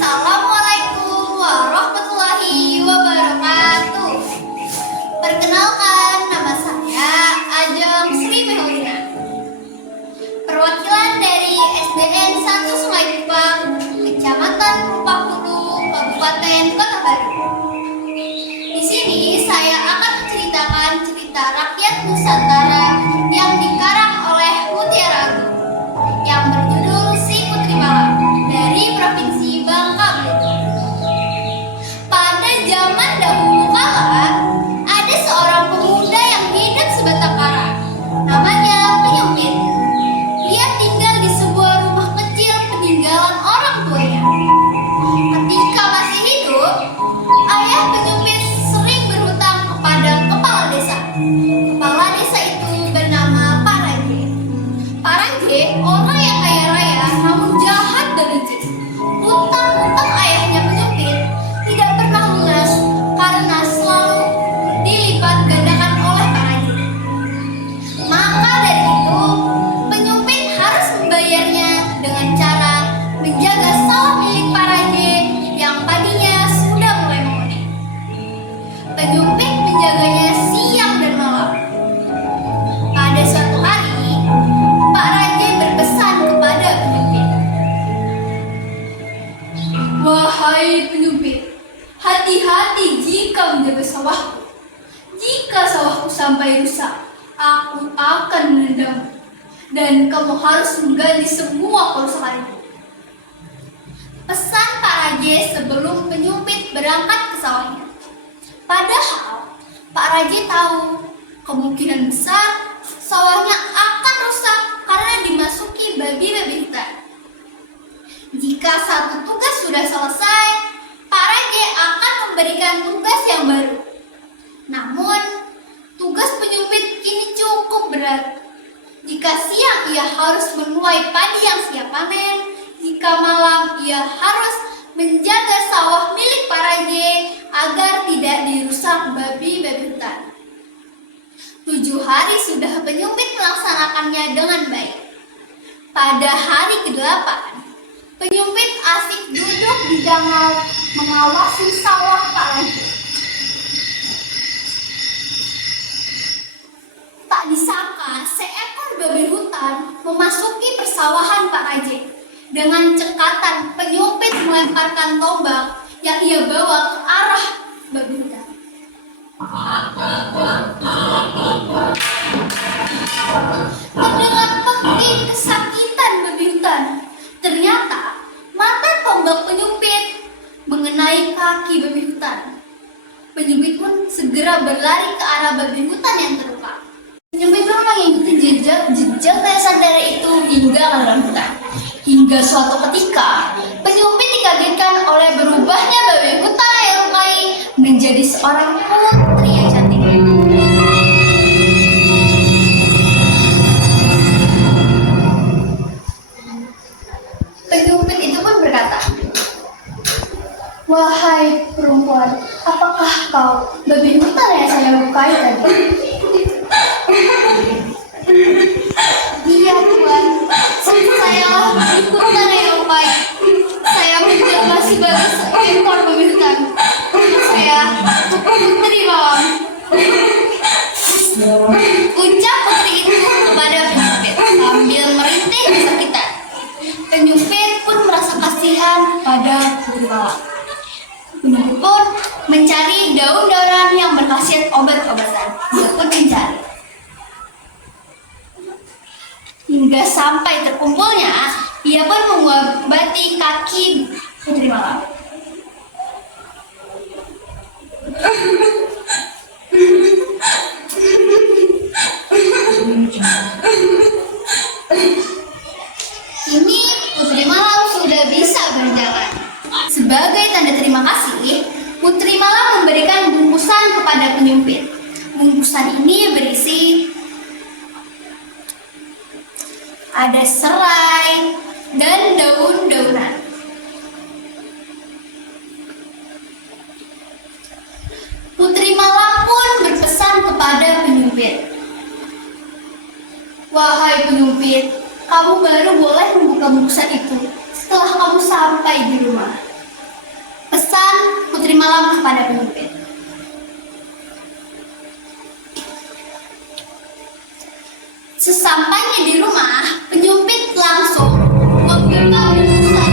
Assalamualaikum warahmatullahi wabarakatuh. Perkenalkan, nama saya Ajeng Sri Meholina, perwakilan dari SDN 1 Sungai Kupang, Kecamatan Kupakulu, Kabupaten Kota Baru. Di sini saya akan menceritakan cerita rakyat Nusantara yang dikarang oleh Mutiara Agung yang berjudul Si Putri Malam dari Provinsi Bangka Belitung. Pada zaman dahulu kala, ada seorang pemuda yang hidup sebatang kara. Namanya Penyumpit. Dia tinggal di sebuah rumah kecil peninggalan orang tuanya. Ketika masih hidup, ayah Penyumpit sering berhutang kepada kepala desa. Kepala desa itu bernama Paraje. Paraje orang yang kaya raya namun jahat dan licik. Hutang-hutang ayahnya Penyumpit tidak pernah lunas karena selalu dilipat gandakan oleh Paraje. Maka dari itu, Penyumpit harus membayarnya dengan cara menjaga sawah milik Paraje yang padinya sudah mulai menguning. Penyumpit menjaganya siang dan malam. Pada suatu hari, Pak Raja berpesan kepada Penyumpit. Wahai Penyumpit, hati-hati jika menjaga sawahku. Jika sawahku sampai rusak, aku akan menendangmu. Dan kamu harus mengganti semua kerusakan itu. Pesan Pak Raja sebelum Penyumpit berangkat ke sawahnya. Padahal Pak Raja tahu kemungkinan besar sawahnya akan rusak karena dimasuki babi-babi hutan. Jika satu tugas sudah selesai, Pak Raja akan memberikan tugas yang baru. Namun, tugas Penyumpit kini cukup berat. Jika siang ia harus menuai padi yang siap panen, jika malam ia harus menjaga sawah milik Pak Raja agar tidak dirusak babi-babi hutan. 7 hari sudah Penyumpit melaksanakannya dengan baik. Pada hari ke-8, Penyumpit asik duduk di dangau mengawasi sawah Pak Raja. Tak disangka seekor babi hutan memasuki persawahan Pak Raja. Dengan cekatan, Penyumpit melemparkan tombak yang ia bawa ke arah babi hutan. Terdengar peking kesakitan babi hutan. Ternyata mata tombak Penyumpit mengenai kaki babi hutan. Penyumpit pun segera berlari ke arah babi hutan yang terluka. Penyumpit pun mengikuti jejak sandera itu hingga ke dalam hutan. Hingga suatu ketika, Penyumpit dikagetkan oleh berubahnya babi hutan yang lukai menjadi seorang putri yang cantik. Penyumpit itu pun berkata, "Wahai perempuan, apakah kau babi hutan yang saya lukai tadi?" "Iya Tuan, sayalah babi hutan yang lukai. Saya menjelma sebagai seekor babi hutan. Saya Putri Malam." Ucap putri itu kepada Penyumpit sambil merintih kesakitan. Penyumpit pun merasa kasihan pada Putri Malam. Penyumpit pun mencari daun-daunan yang berkhasiat obat-obatan. Dia pun mencari. Hingga sampai terkumpulnya, ia pun mengobati kaki Putri Malam. Kini Putri Malam sudah bisa berjalan. Sebagai tanda terima kasih, Putri Malam memberikan bungkusan kepada Penyumpit. Bungkusan ini berisi ada serai dan daun-daunan. Putri Malam pun berpesan kepada Penyumpit. "Wahai Penyumpit, kamu baru boleh membuka bungkusan itu setelah kamu sampai di rumah. malam kepada penyumpit. Sesampainya di rumah, penyumpit langsung membuka bungkusan.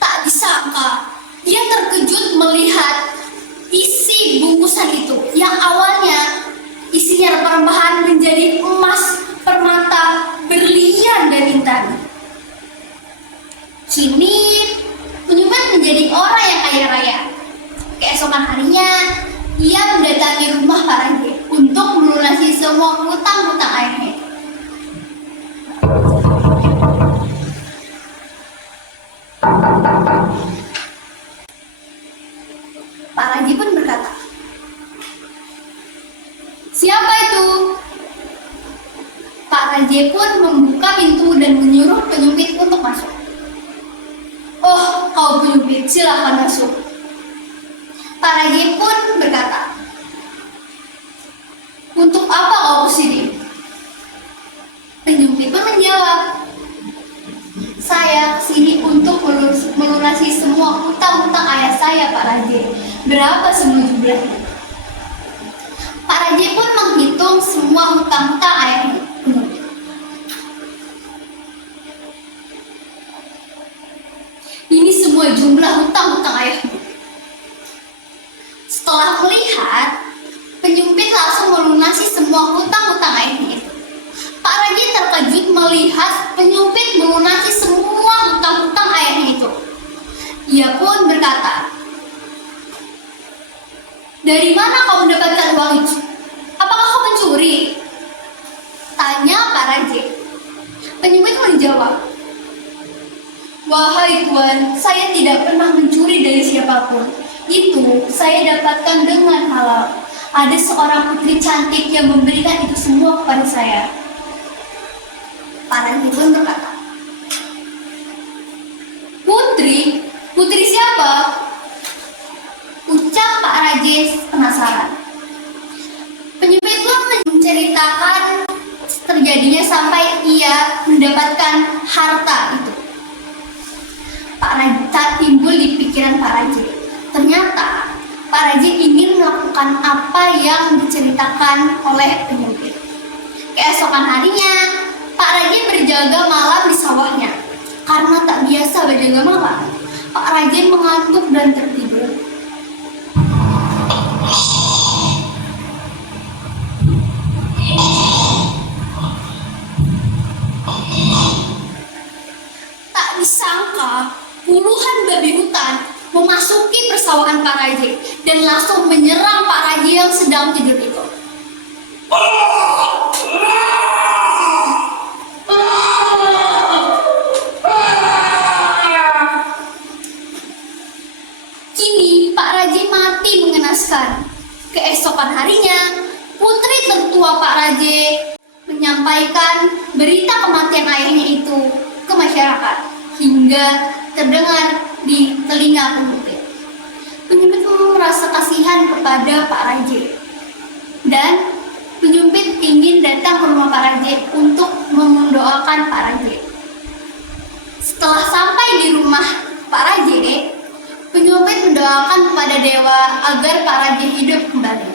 Tak disangka, ia terkejut melihat isi bungkusan itu yang awalnya isinya rempah-rempahan menjadi emas, permata, berlian, dan intan. Kini penyumpit menjadi orang yang kaya raya. Keesokan harinya, ia mendatangi rumah Pak Raje untuk melunasi semua hutang-hutang ayahnya. Pak Raje pun berkata, "Siapa itu?" Pak Raje pun membuka pintu dan menyuruh penyumpit untuk masuk. "Oh, kau penyumpit, silakan masuk." Pak Raje pun berkata, "Untuk apa kau kesini?" Penyumpit pun menjawab, "Saya kesini untuk melunasi semua hutang-hutang ayah saya, Pak Raje. Berapa semua jumlahnya?" Pak Raje pun menghitung semua hutang-hutang ayahnya. "Ini semua jumlah hutang-hutang ayahmu." Setelah melihat, penyumpit langsung melunasi semua hutang-hutang ayahnya. Pak Raje terkejut melihat penyumpit melunasi semua hutang-hutang ayahnya itu. Ia pun berkata, "Dari mana kau mendapatkan uang itu? Apakah kau mencuri?" tanya Pak Raje. Penyumpit menjawab, "Wahai Tuan, saya tidak pernah mencuri dari siapapun. Itu saya dapatkan dengan halal. Ada seorang putri cantik yang memberikan itu semua kepada saya." Pak Raje pun berkata, "Putri? Putri siapa?" ucap Pak Raje penasaran. Penyumpit pun menceritakan terjadinya sampai ia mendapatkan harta itu. Pak Raje timbul di pikiran Pak Raje. Ternyata Pak Raje ingin melakukan apa yang diceritakan oleh penyumpit. Keesokan harinya, Pak Raje berjaga malam di sawahnya. Karena tak biasa berjaga malam, Pak Raje mengantuk dan tertidur. Tak disangka, puluhan babi hutan memasuki persawahan Pak Raje dan langsung menyerang Pak Raje yang sedang tidur itu. Kini Pak Raje mati mengenaskan. Keesokan harinya, putri tertua Pak Raje menyampaikan berita kematian ayahnya itu ke masyarakat hingga terdengar di telinga penyumpit. Penyumpit merasa kasihan kepada Pak Raje dan penyumpit ingin datang ke rumah Pak Raje untuk mendoakan Pak Raje. Setelah sampai di rumah Pak Raje, penyumpit mendoakan kepada dewa agar Pak Raje hidup kembali.